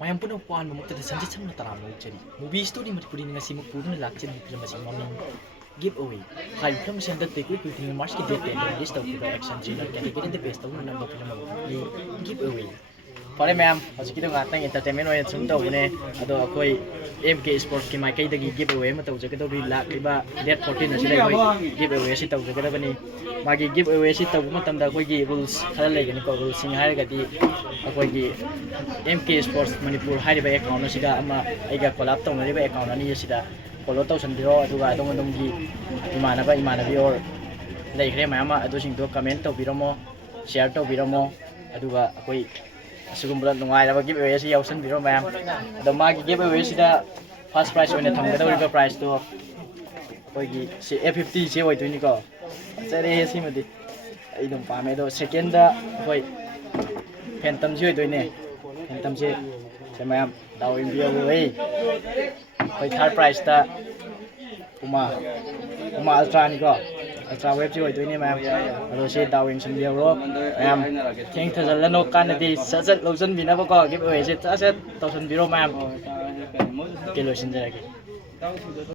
Mayam pun puan memukta sanjit sama taram lo jadi. Movie story mati pudi dengan simak pun lakcin film masih morning giveaway. Hai film masih ada tekuk film March ki date dan list of the action thriller category the best of number film ni giveaway. Pare ma'am, hojik kita ngatang entertainment oy sum to ne ado akoi MK Sports ki mai kai dagi giveaway ma to jake to ri lak riba date 14 asile koi giveaway si to jake da bani magi giveaway si to matam da koi gi rules khala legani ko rules sing hai ga di akoi gi MK Sports Manipur hai riba account asida ama aiga collab to riba account ani asida follow to san biro aduga dong dong gi imanabi or leikre ma ama adu sing to comment to biromo share to biromo aduga akoi Sugumbulan nungai la giveaway si yausan biro ma'am ado magi giveaway sida first prize oina thamgadauriba prize to koigi si F50 se oiduni ko chare he simadi ai dum pame do second da koi phantom se oidune phantom se ma'am daw in giveaway koi third prize da Uma Ultra ni ko Ultra web se oidune ma'am ado se daw in sam ro ma'am theng thajal no kan di sajat lotion bina ko giveaway se sajat tausan biro ma'am ke lotion jara ki